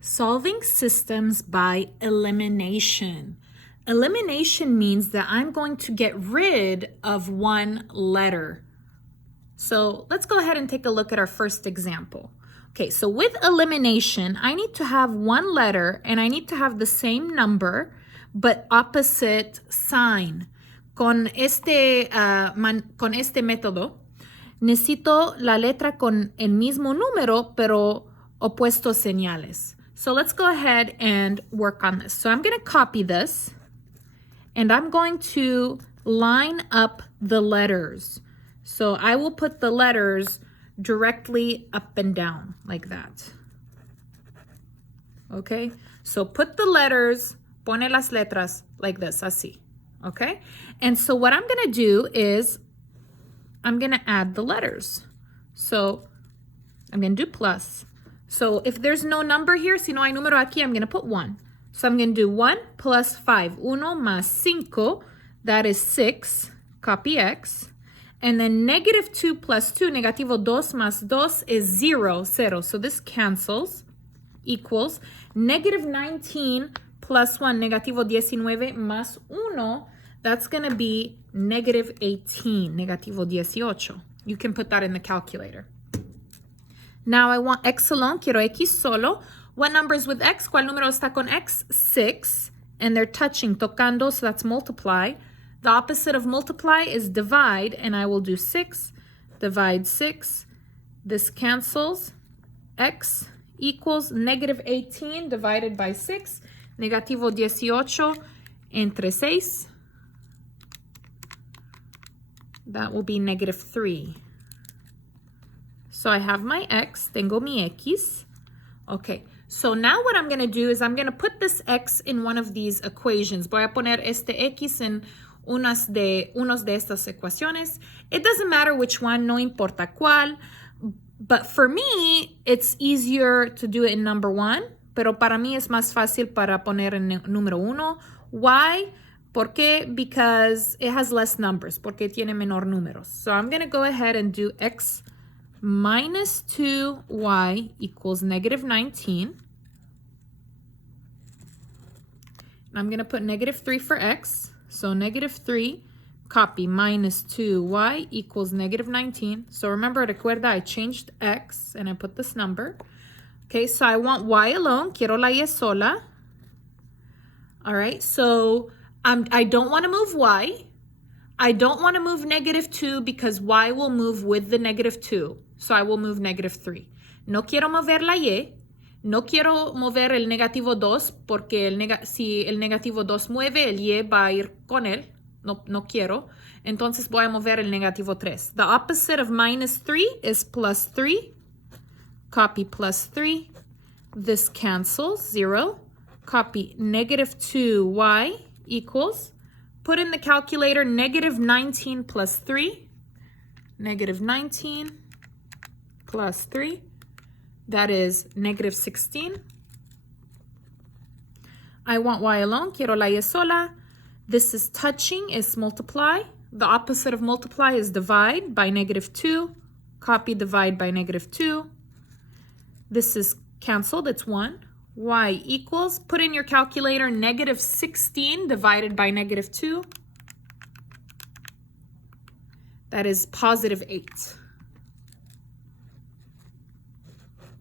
Solving systems by elimination. Elimination means that I'm going to get rid of one letter. So let's go ahead and take a look at our first example. Okay, so with elimination, I need to have one letter and I need to have the same number, but opposite sign. Con este método, necesito la letra con el mismo número, pero opuestos señales. So let's go ahead and work on this. So I'm going to copy this, and I'm going to line up the letters. So I will put the letters directly up and down like that. Okay? So put the letters, pone las letras like this, así. Okay? And so what I'm going to do is I'm going to add the letters. So I'm going to do plus. So if there's no number here, si no hay número aquí, I'm going to put 1. So I'm going to do 1 plus 5. 1 más 5, that is 6. Copy X. And then negative 2 plus 2, negativo 2 más 2 is 0, 0. So this cancels, equals negative 19 plus 1, negativo 19 más 1, that's going to be negative 18, negativo 18. You can put that in the calculator. Now I want X alone, quiero X solo. What number is with X? ¿Cuál número está con X? 6. And they're touching, tocando, so that's multiply. The opposite of multiply is divide, and I will do 6, divide 6. This cancels. X equals negative 18 divided by 6, negativo 18 entre 6. That will be negative 3. So I have my X, tengo mi X. Okay, so now what I'm going to do is I'm going to put this X in one of these equations. Voy a poner este X en unos de estas ecuaciones. It doesn't matter which one, no importa cuál. But for me, it's easier to do it in number 1. Pero para mí es más fácil para poner en número 1. Why? ¿Por qué? Because it has less numbers. Porque tiene menor números. So I'm going to go ahead and do X minus 2y equals negative 19. And I'm going to put negative 3 for X. So negative 3, copy, minus 2y equals negative 19. So remember, recuerda, I changed X and I put this number. Okay, so I want y alone. Quiero la y sola. All right, so I don't want to move y. I don't want to move negative 2 because y will move with the negative 2. So I will move negative 3. No quiero mover la y. No quiero mover el negativo 2 porque si el negativo 2 mueve, el y va a ir con él. No quiero. Entonces voy a mover el negativo 3. The opposite of minus 3 is plus 3. Copy plus 3. This cancels, 0. Copy negative 2y equals, put in the calculator, negative 19 plus 3. Negative 19 plus 3. That is negative 16. I want y alone. Quiero la y sola. This is touching, is multiply. The opposite of multiply is divide by negative 2. Copy divide by negative 2. This is canceled. It's 1. Y equals, put in your calculator, negative 16 divided by negative 2. That is positive 8.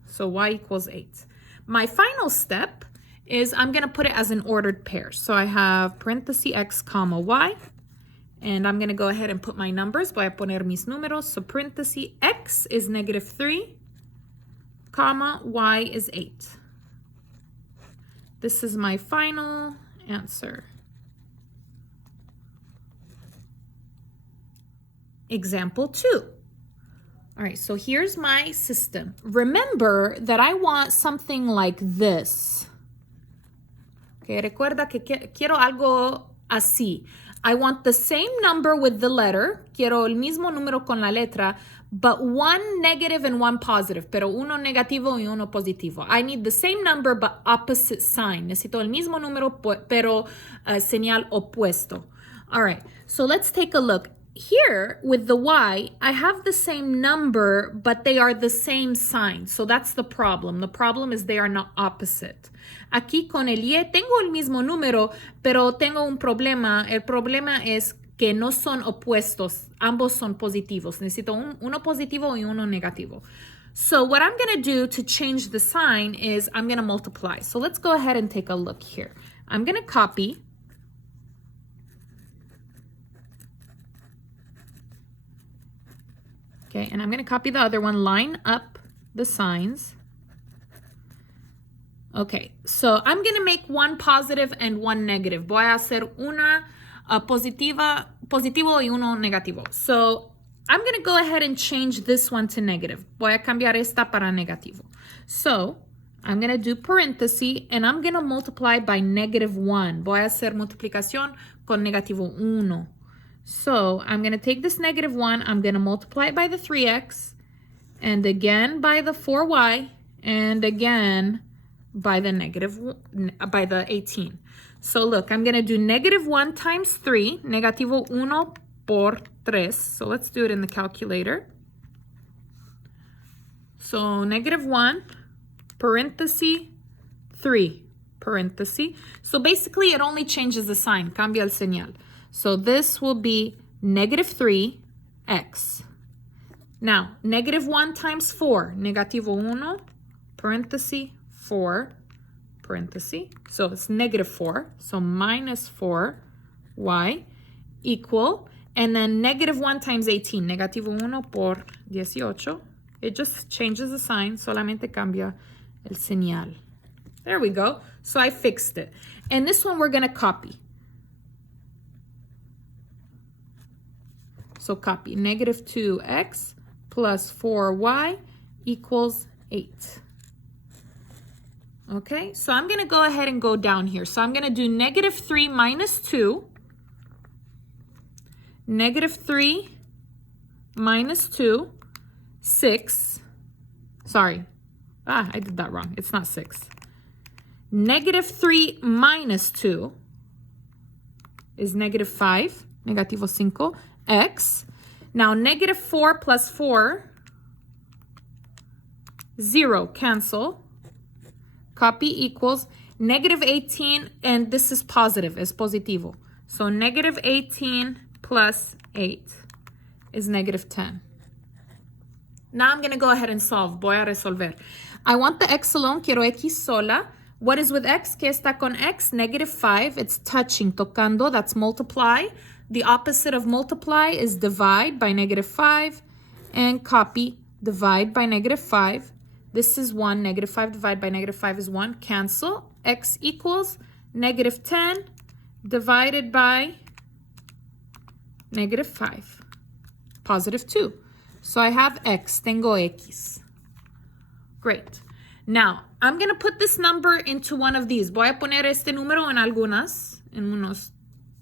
So y equals 8. My final step is I'm going to put it as an ordered pair. So I have parenthesis x comma y. And I'm going to go ahead and put my numbers. Voy a poner mis números. So parenthesis x is negative 3, comma y is 8. This is my final answer. Example 2. All right, so here's my system. Remember that I want something like this. Okay, recuerda que quiero algo así. I want the same number with the letter. Quiero el mismo número con la letra, but one negative and one positive. Pero uno negativo y uno positivo. I need the same number, but opposite sign. Necesito el mismo número, pero señal opuesto. All right, so let's take a look. here with the y, I have the same number, but they are the same sign. So that's the problem. The problem is they are not opposite. Aquí con el y tengo el mismo número, pero tengo un problema. El problema es que no son opuestos. Ambos son positivos. Necesito uno positivo y uno negativo. So what I'm going to do to change the sign is I'm going to multiply. So let's go ahead and take a look here. I'm going to copy. Okay, and I'm going to copy the other one, line up the signs. Okay, so I'm going to make one positive and one negative. Voy a hacer una positivo y uno negativo. So I'm going to go ahead and change this one to negative. Voy a cambiar esta para negativo. So I'm going to do paréntesis and I'm going to multiply by -1. Voy a hacer multiplicación con negativo 1. So I'm going to take this -1, I'm going to multiply it by the 3x, and again by the 4y, and again by the 18. So look, I'm going to do -1 times 3, negativo 1 por 3. So let's do it in the calculator. So -1, paréntesis, 3, paréntesis. So basically it only changes the sign, cambia el señal. So this will be -3x. Now, -1 times 4, negativo 1, paréntesis, 4, paréntesis. So it's -4, so -4y equal, and then -1 times 18, negativo 1 por 18. It just changes the sign, solamente cambia el señal. There we go. So I fixed it. And this one we're going to copy. So copy, -2x plus 4y equals 8. Okay, so I'm going to go ahead and go down here. So I'm going to do -3 minus 2. -3 minus 2, 6. Sorry. I did that wrong. It's not 6. -3 minus 2 is -5, negativo 5. X. Now, -4 plus 4, 0, cancel. Copy equals -18, and this is positive, es positivo. So -18 plus 8 is -10. Now I'm going to go ahead and solve. Voy a resolver. I want the x alone, quiero x sola. What is with x? ¿Qué está con x? -5. It's touching, tocando. That's multiply. The opposite of multiply is divide by -5. And copy, divide by -5. This is 1. -5 divided by -5 is 1. Cancel. X equals -10 divided by -5. +2. So I have x. Tengo x. Great. Now, I'm going to put this number into one of these. Voy a poner este número en unos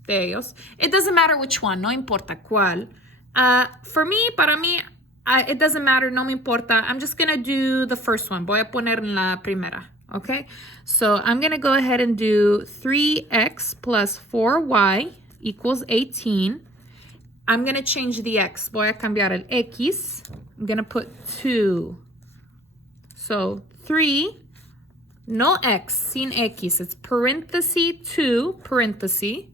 de ellos. It doesn't matter which one, no importa cuál. For me, para mí, it doesn't matter, no me importa. I'm just going to do the first one. Voy a poner en la primera, okay? So I'm going to go ahead and do 3x plus 4y equals 18. I'm going to change the x. Voy a cambiar el x. I'm going to put 2. So 3, no x, sin x. It's paréntesis 2, paréntesis.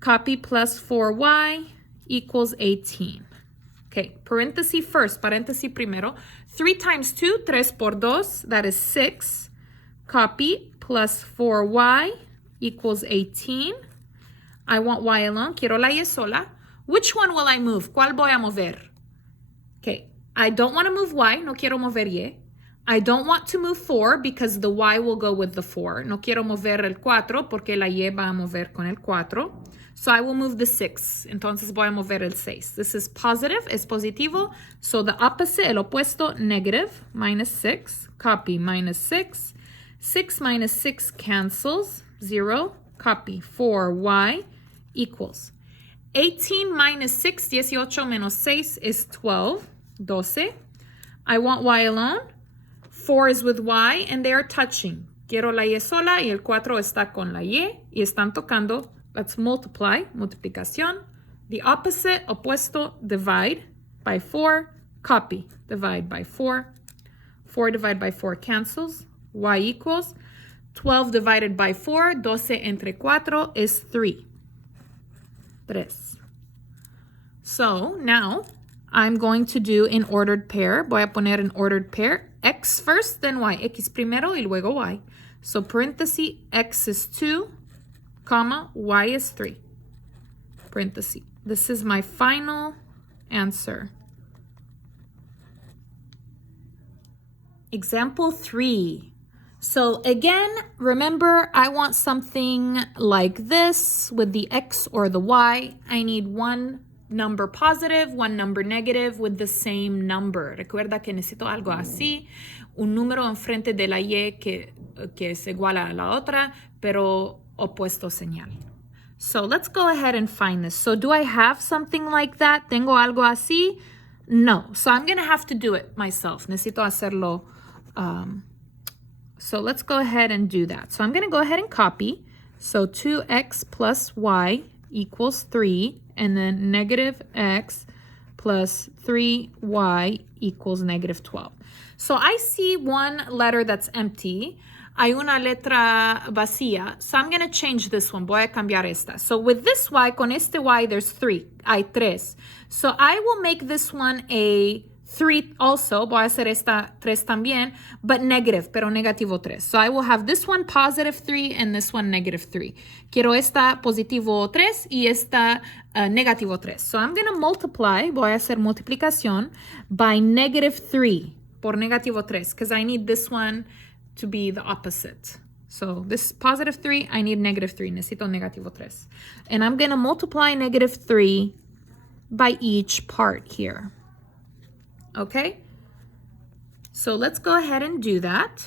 Copy plus 4y equals 18. Okay, paréntesis first, paréntesis primero. 3 times 2, 3 por 2, that is 6. Copy plus 4y equals 18. I want y alone, quiero la y sola. Which one will I move? ¿Cuál voy a mover? Okay, I don't want to move y, no quiero mover y. I don't want to move 4 because the y will go with the 4. No quiero mover el 4 porque la y va a mover con el 4. So I will move the 6. Entonces voy a mover el 6. This is positive, es positivo. So the opposite, el opuesto, negative, -6. Copy, -6. 6 minus 6 cancels, 0. Copy, 4y equals 18 minus 6, 18 menos 6 is 12, 12. I want y alone. 4 is with y, and they are touching. Quiero la y sola, y el 4 está con la y están tocando. Let's multiply. Multiplicación. The opposite, opuesto, divide by 4, copy, divide by 4. 4 divided by 4 cancels. Y equals 12 divided by 4, 12 entre 4 is 3. 3. So now I'm going to do an ordered pair. Voy a poner an ordered pair. X first, then Y. X primero y luego Y. So parenthesis, X is 2, comma, Y is 3. Parenthesis. This is my final answer. Example 3. So again, remember, I want something like this with the X or the Y. I need one number positive, one number negative with the same number. Recuerda que necesito algo así, un número enfrente de la Y que es igual a la otra, pero opuesto señal. So let's go ahead and find this. So do I have something like that? ¿Tengo algo así? No. So I'm going to have to do it myself. Necesito hacerlo. So let's go ahead and do that. So I'm going to go ahead and copy. So 2x plus y equals 3. And then negative x plus 3y equals negative 12. So I see one letter that's empty. Hay una letra vacía. So I'm going to change this one. Voy a cambiar esta. So with this y, con este y, there's 3. Hay 3. So I will make this one a 3 also. Voy a hacer esta 3 también, but negative, pero negativo 3. So I will have this one positive 3 and this one negative 3. Quiero esta positivo 3 y esta negativo 3. So I'm going to multiply, voy a hacer multiplicación, by negative 3 por negativo 3, because I need this one to be the opposite. So this positive 3, I need negative 3. Necesito negativo 3. And I'm going to multiply negative 3 by each part here. Okay? So let's go ahead and do that.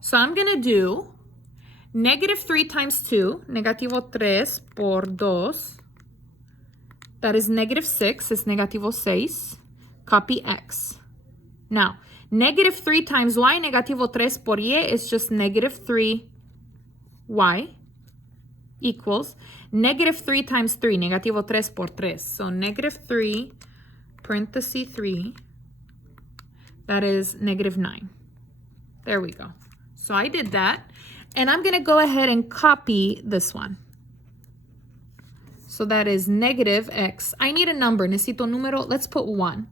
So I'm going to do negative 3 times 2, negativo 3 por 2. That is negative 6, is negativo 6. Copy x. Now, negative 3 times y, negativo 3 por y is just negative 3y equals negative 3 times 3, negativo 3 por 3. So negative 3, parenthesis 3, that is negative 9. There we go. So I did that. And I'm going to go ahead and copy this one. So that is negative x. I need a number. Necesito número. Let's put 1.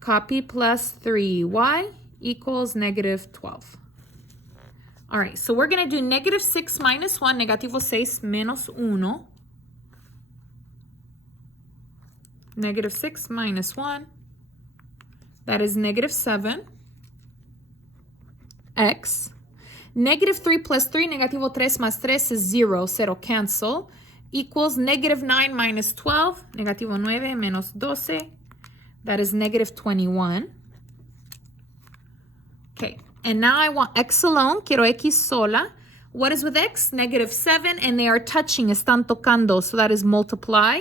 Copy plus 3y equals negative 12. All right, so we're going to do negative 6 minus 1, negativo 6 menos 1. Negative 6 minus 1. That is negative 7. X. Negative 3 plus 3, negativo 3 más 3 is 0. 0 cancel. Equals negative 9 minus 12. Negativo 9 menos 12. That is negative 21. Okay, and now I want x alone. Quiero x sola. What is with x? Negative 7, and they are touching. Están tocando. So that is multiply.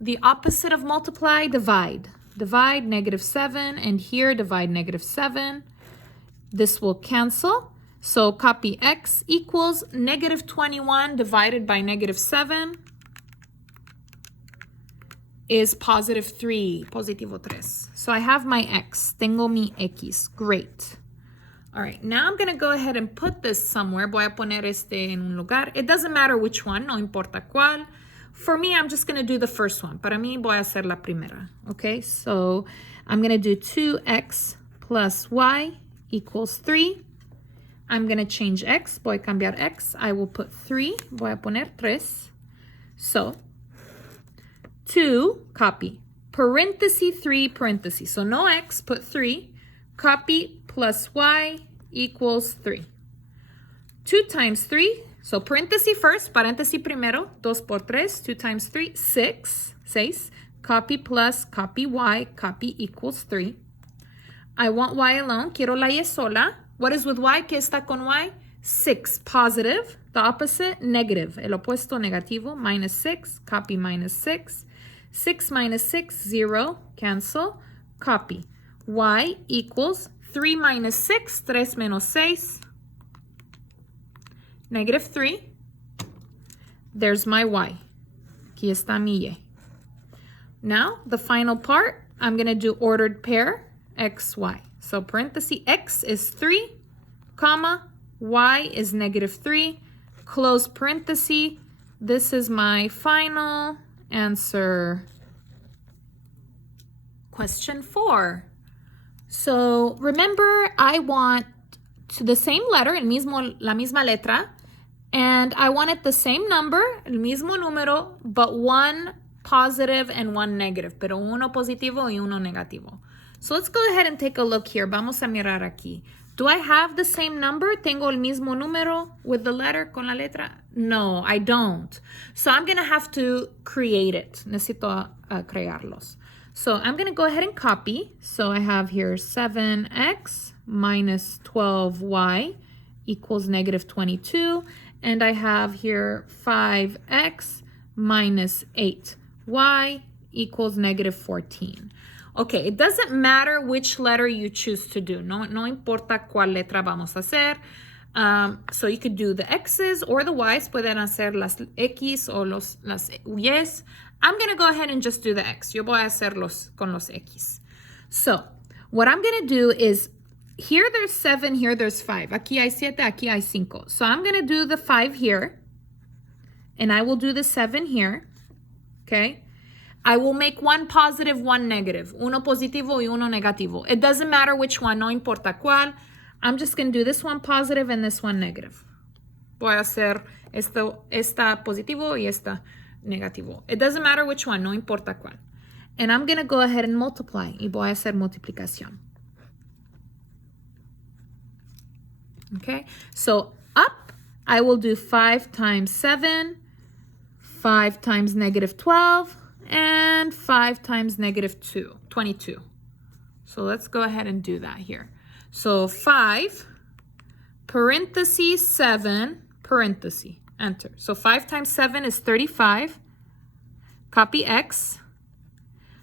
The opposite of multiply, divide. Divide negative 7, and here divide negative 7. This will cancel. So copy x equals negative 21 divided by negative 7 is positive 3, positivo 3. So I have my x. Tengo mi x. Great. All right, now I'm going to go ahead and put this somewhere. Voy a poner este en un lugar. It doesn't matter which one, no importa cuál. For me, I'm just going to do the first one. Para mí, voy a hacer la primera. Okay, so I'm going to do 2x plus y equals 3. I'm going to change x. Voy a cambiar x. I will put 3. Voy a poner 3. So 2, copy, parenthesis 3, parenthesis. So no x, put 3. Copy plus y equals 3. 2 times 3. So parenthesis first, paréntesis primero, 2 por 3, 2 times 3, 6, 6. Copy plus, copy y, copy equals 3. I want y alone, quiero la y sola. What is with y? ¿Qué está con y? 6, positive. The opposite, negative. El opuesto, negativo, minus 6, copy minus 6. 6 minus 6, 0, cancel, copy. Y equals 3 minus 6, 3 menos 6. Negative 3. There's my y. Aquí está mi y. Now, the final part, I'm going to do ordered pair, x, y. So parenthesis, x is 3, comma, y is -3, close parenthesis. This is my final answer. Question 4. So remember, I want the same letter, la misma letra, and I wanted the same number, el mismo número, but one positive and one negative, pero uno positivo y uno negativo. So let's go ahead and take a look here. Vamos a mirar aquí. Do I have the same number? ¿Tengo el mismo número with the letter, con la letra? No, I don't. So I'm going to have to create it. Necesito crearlos. So I'm going to go ahead and copy. So I have here 7x minus 12y equals -22. And I have here 5x minus 8y equals -14. Okay, it doesn't matter which letter you choose to do. No importa cuál letra vamos a hacer. So you could do the x's or the y's. Pueden hacer las x o las y's. I'm going to go ahead and just do the x. Yo voy a hacerlos con los x. So what I'm going to do is, here there's 7, here there's 5. Aquí hay 7, aquí hay 5. So I'm going to do the 5 here. And I will do the 7 here. Okay? I will make one positive, one negative. Uno positivo y uno negativo. It doesn't matter which one, no importa cuál. I'm just going to do this one positive and this one negative. Voy a hacer esta positivo y esta negativo. It doesn't matter which one, no importa cuál. And I'm going to go ahead and multiply. Y voy a hacer multiplicación. Okay, so up, I will do 5 times 7, 5 times -12, and 5 times -22. So let's go ahead and do that here. So 5, parentheses, 7, parentheses, enter. So 5 times 7 is 35. Copy x.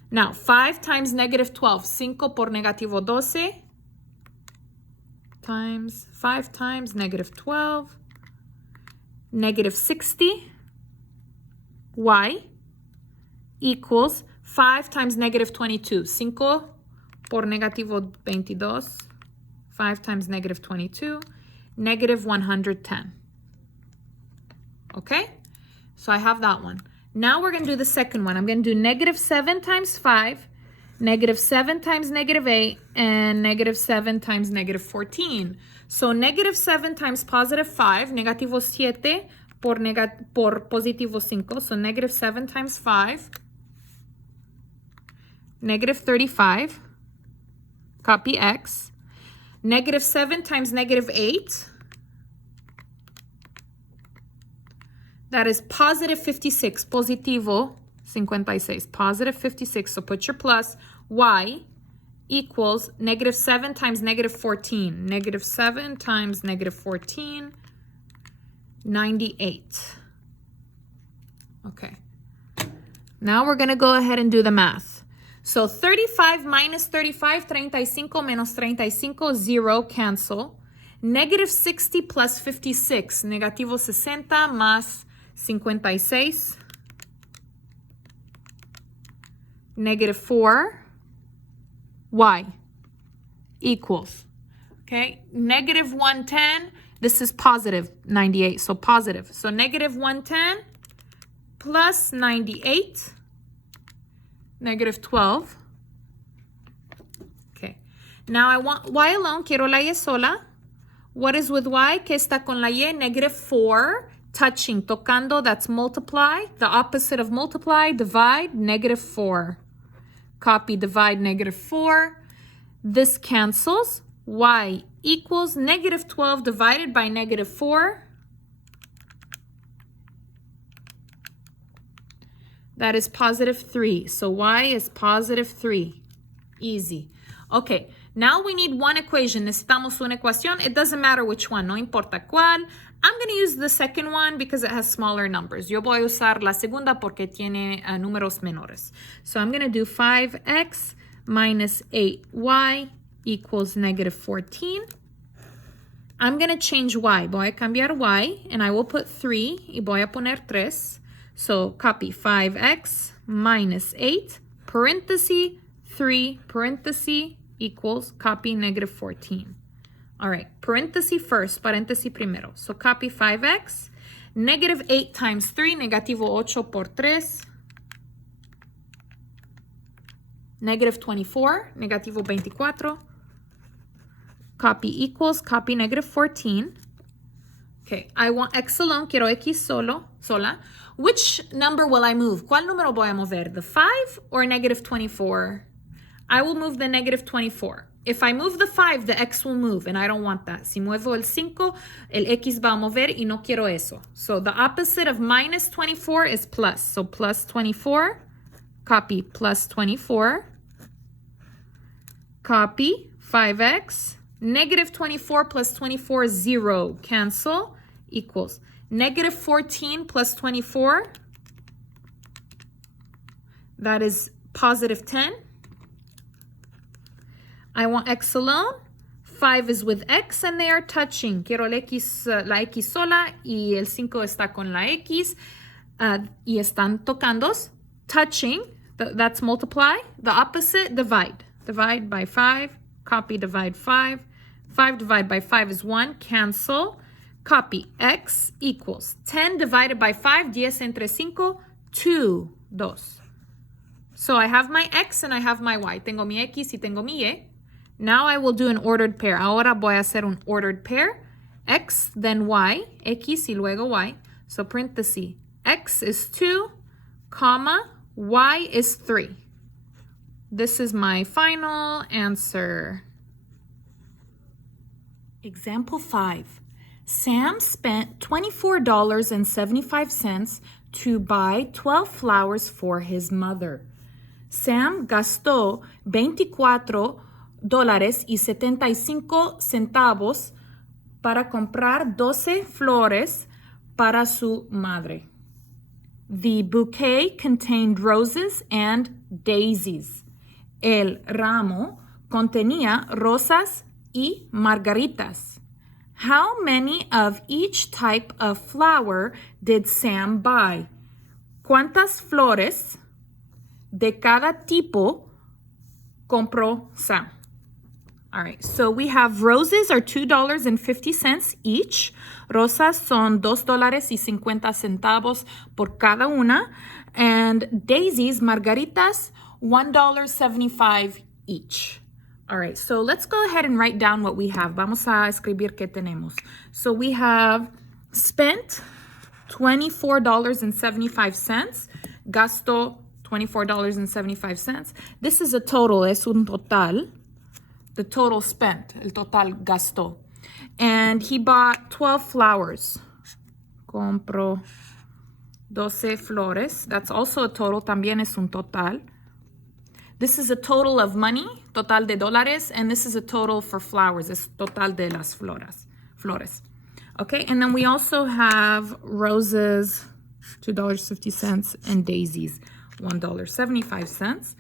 Now 5 times -12, 5 por -12, times 5 times -12, -60, y equals 5 times -22, 5 por -22, 5 times -22, -110. Okay, so I have that one. Now we're going to do the second one. I'm going to do -7 times 5, -7 times -8, and -7 times -14. So -7 times +5, -7 por positivo 5. So -7 times 5, -35, copy x. -7 times -8, that is +56, positivo 56, +56. So put your plus. Y equals -7 times -14. -7 times -14, 98. Okay. Now we're going to go ahead and do the math. So 35 minus 35, 35 menos 35, 0, cancel. -60 plus 56, negativo 60 más 56. -4, y equals, okay, -110, this is positive 98, so positive. So -110 plus 98, -12. Okay, now I want y alone, quiero la y sola. What is with y? ¿Qué está con la y? -4, touching, tocando, that's multiply. The opposite of multiply, divide, -4. Copy, divide, -4. This cancels. Y equals -12 divided by -4. That is +3. So y is +3. Easy. Okay, now we need one equation. Necesitamos una ecuación. It doesn't matter which one, no importa cuál. I'm going to use the second one because it has smaller numbers. Yo voy a usar la segunda porque tiene números menores. So I'm going to do 5x minus 8y equals -14. I'm going to change y. Voy a cambiar y and I will put 3 y voy a poner 3. So copy 5x minus 8 parenthesis 3, parenthesis equals, copy -14. All right, parenthesis first, paréntesis primero. So copy 5x, -8 times 3, negativo 8 por 3, -24, negativo 24. Copy equals, copy -14. Okay, I want x alone, quiero x sola. Which number will I move? ¿Cuál número voy a mover? The 5 or -24? I will move the -24. If I move the 5, the x will move, and I don't want that. Si muevo el 5, el x va a mover y no quiero eso. So the opposite of -24 is plus. So +24, copy +24, copy 5x, -24 plus 24, 0, cancel, equals -14 plus 24, that is +10. I want x alone. 5 is with x and they are touching. Quiero la x sola y el 5 está con la x y están tocando. Touching, that's multiply. The opposite, divide. Divide by 5, copy, divide 5. 5 divided by 5 is 1, cancel. Copy, x equals 10 divided by 5, 10 entre 5, 2, 2. So I have my x and I have my y. Tengo mi x y tengo mi y. Now I will do an ordered pair. Ahora voy a hacer un ordered pair. X, then y, x y luego y. So paréntesis, x is 2, comma, y is 3. This is my final answer. Example 5. Sam spent $24.75 to buy 12 flowers for his mother. Sam gastó $24.75 para comprar 12 flores para su madre. The bouquet contained roses and daisies. El ramo contenía rosas y margaritas. How many of each type of flower did Sam buy? ¿Cuántas flores de cada tipo compró Sam? All right, so we have roses are $2.50 each. Rosas son $2.50 por cada una. And daisies, margaritas, $1.75 each. All right, so let's go ahead and write down what we have. Vamos a escribir qué tenemos. So we have spent $24.75. Gasto $24.75. This is a total, es un total. The total spent, el total gastó. And he bought 12 flowers. Compro 12 flores. That's also a total, también es un total. This is a total of money, total de dólares, and this is a total for flowers, es total de las flores. Okay, and then we also have roses, $2.50, and daisies, $1.75.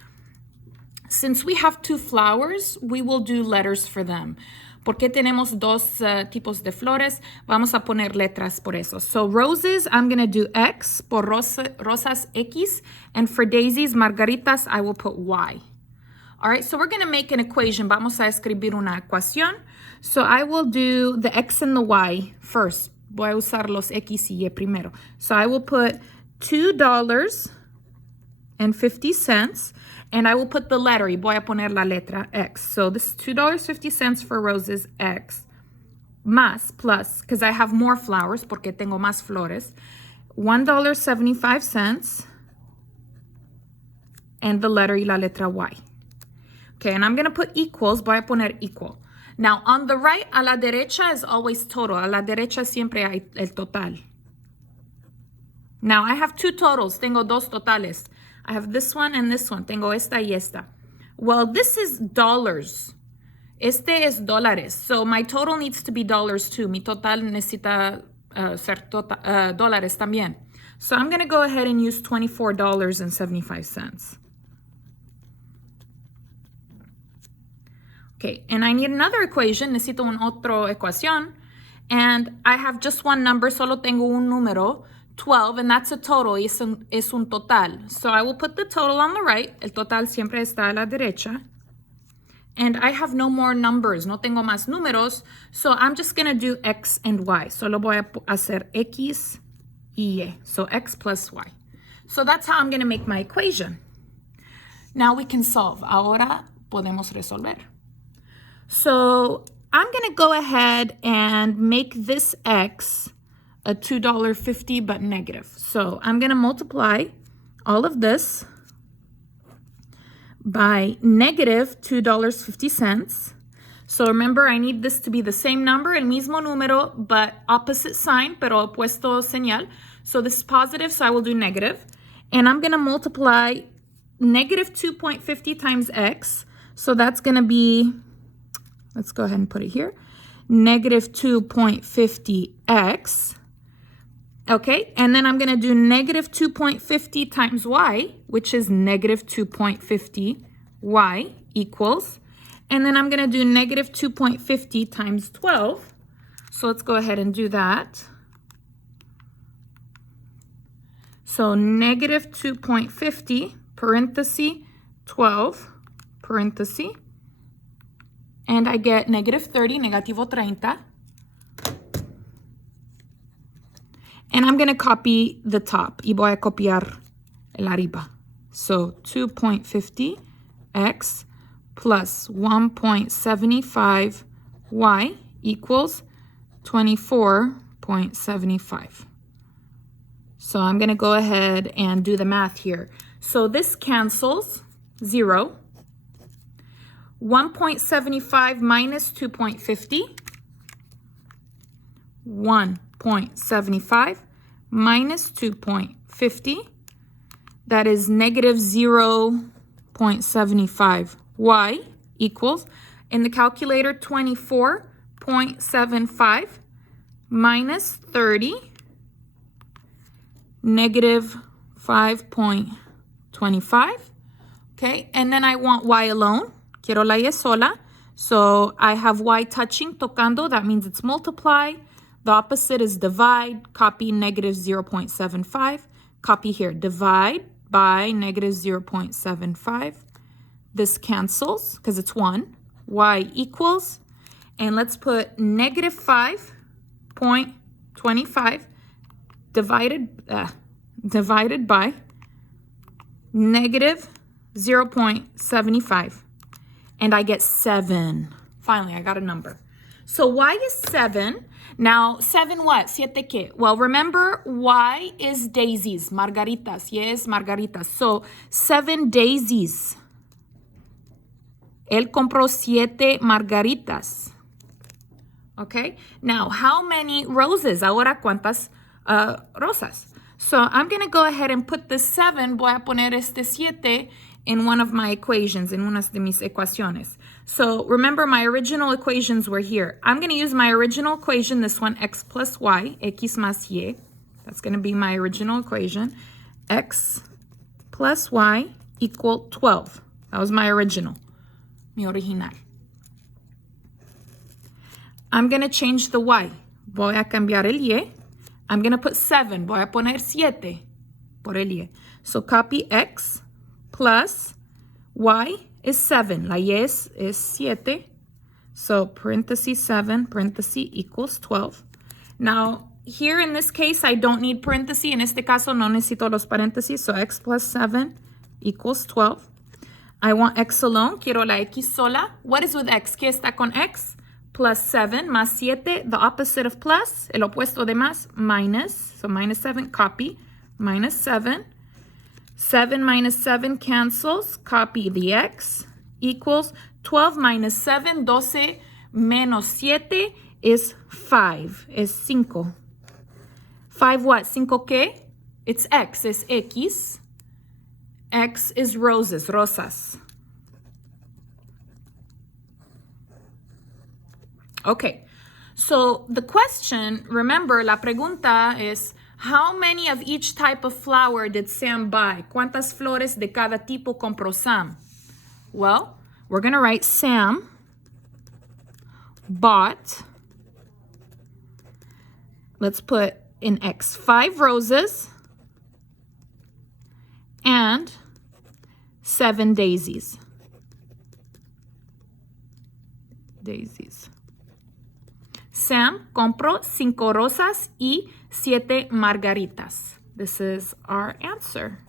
Since we have 2 flowers, we will do letters for them. Porque tenemos dos tipos de flores, vamos a poner letras por eso. So roses, I'm going to do X, por rosas X, and for daisies, margaritas, I will put Y. All right, so we're going to make an equation. Vamos a escribir una ecuación. So I will do the X and the Y first. Voy a usar los X y Y primero. So I will put $2.50, and I will put the letter, y voy a poner la letra X. So this is $2.50 for roses, X, más, plus, because I have more flowers, porque tengo más flores, $1.75, and the letter y la letra Y. Okay, and I'm going to put equals, voy a poner equal. Now, on the right, a la derecha is always total. A la derecha siempre hay el total. Now, I have 2 totals. Tengo 2 totales. I have this one and this one. Tengo esta y esta. Well, this is dollars. Este es dólares. So my total needs to be dollars too. Mi total necesita ser dólares también. So I'm going to go ahead and use $24.75. Okay, and I need another equation. Necesito un otro ecuación. And I have just one number. Solo tengo un número. 12, and that's a total, es un total. So I will put the total on the right. El total siempre está a la derecha. And I have no more numbers, no tengo más números, so I'm just going to do X and Y. Solo voy a hacer X y Y. So X plus Y. So that's how I'm going to make my equation. Now we can solve. Ahora podemos resolver. So I'm going to go ahead and make this X a $2.50 but negative. So I'm going to multiply all of this by negative $2.50. So remember, I need this to be the same number, el mismo número, but opposite sign, pero opuesto señal. So this is positive, so I will do negative. And I'm going to multiply negative 2.50 times X. So that's going to be, let's go ahead and put it here, negative 2.50X. Okay, and then I'm going to do negative 2.50 times Y, which is negative 2.50 Y equals, and then I'm going to do negative 2.50 times 12. So let's go ahead and do that. So negative 2.50, parenthesis, 12, parenthesis, and I get negative 30, negativo 30. And I'm going to copy the top. Y voy a copiar el arriba. So 2.50x plus 1.75y equals 24.75. So I'm going to go ahead and do the math here. So this cancels 0. 1.75 minus 2.50. 1.75 minus 2.50, that is negative 0.75 y equals, in the calculator, 24.75 minus 30, negative 5.25, okay, and then I want y alone, quiero la y sola, so I have y touching, tocando, that means it's multiply. The opposite is divide, copy negative 0.75. Copy here, divide by negative 0.75. This cancels because it's 1. Y equals, and let's put negative 5.25 divided by negative 0.75. And I get 7. Finally, I got a number. So y is 7. Now, 7 what? ¿Siete qué? Well, remember, y is daisies, margaritas. Yes, margaritas. So, 7 daisies. Él compró 7 margaritas. Okay? Now, how many roses? Ahora, ¿cuántas rosas? So, I'm going to go ahead and put the 7. Voy a poner este 7 in one of my equations, in una de mis ecuaciones. So remember, my original equations were here. I'm going to use my original equation, this one, x plus y, x más y. That's going to be my original equation. X plus y equal 12. That was my original, mi original. I'm going to change the y. Voy a cambiar el y. I'm going to put 7. Voy a poner 7 por el y. So copy x plus y is 7. La y is 7. So parenthesis 7, parenthesis equals 12. Now, here in this case, I don't need parenthesis. En este caso, no necesito los paréntesis. So x plus 7 equals 12. I want x alone. Quiero la x sola. What is with x? ¿Qué está con x? Plus 7 más 7. The opposite of plus, el opuesto de más, minus. So minus 7, copy. Minus 7. 7 minus 7 cancels. Copy the x. Equals 12 minus 7. 12 menos 7 is 5. Es 5. 5 what? 5 qué? It's x. Es x. X is roses. Rosas. Okay. So the question, remember, la pregunta es, how many of each type of flower did Sam buy? ¿Cuántas flores de cada tipo compró Sam? Well, we're going to write Sam bought. Let's put in X, 5 roses and 7 daisies. Sam compró 5 rosas y 7 margaritas. This is our answer.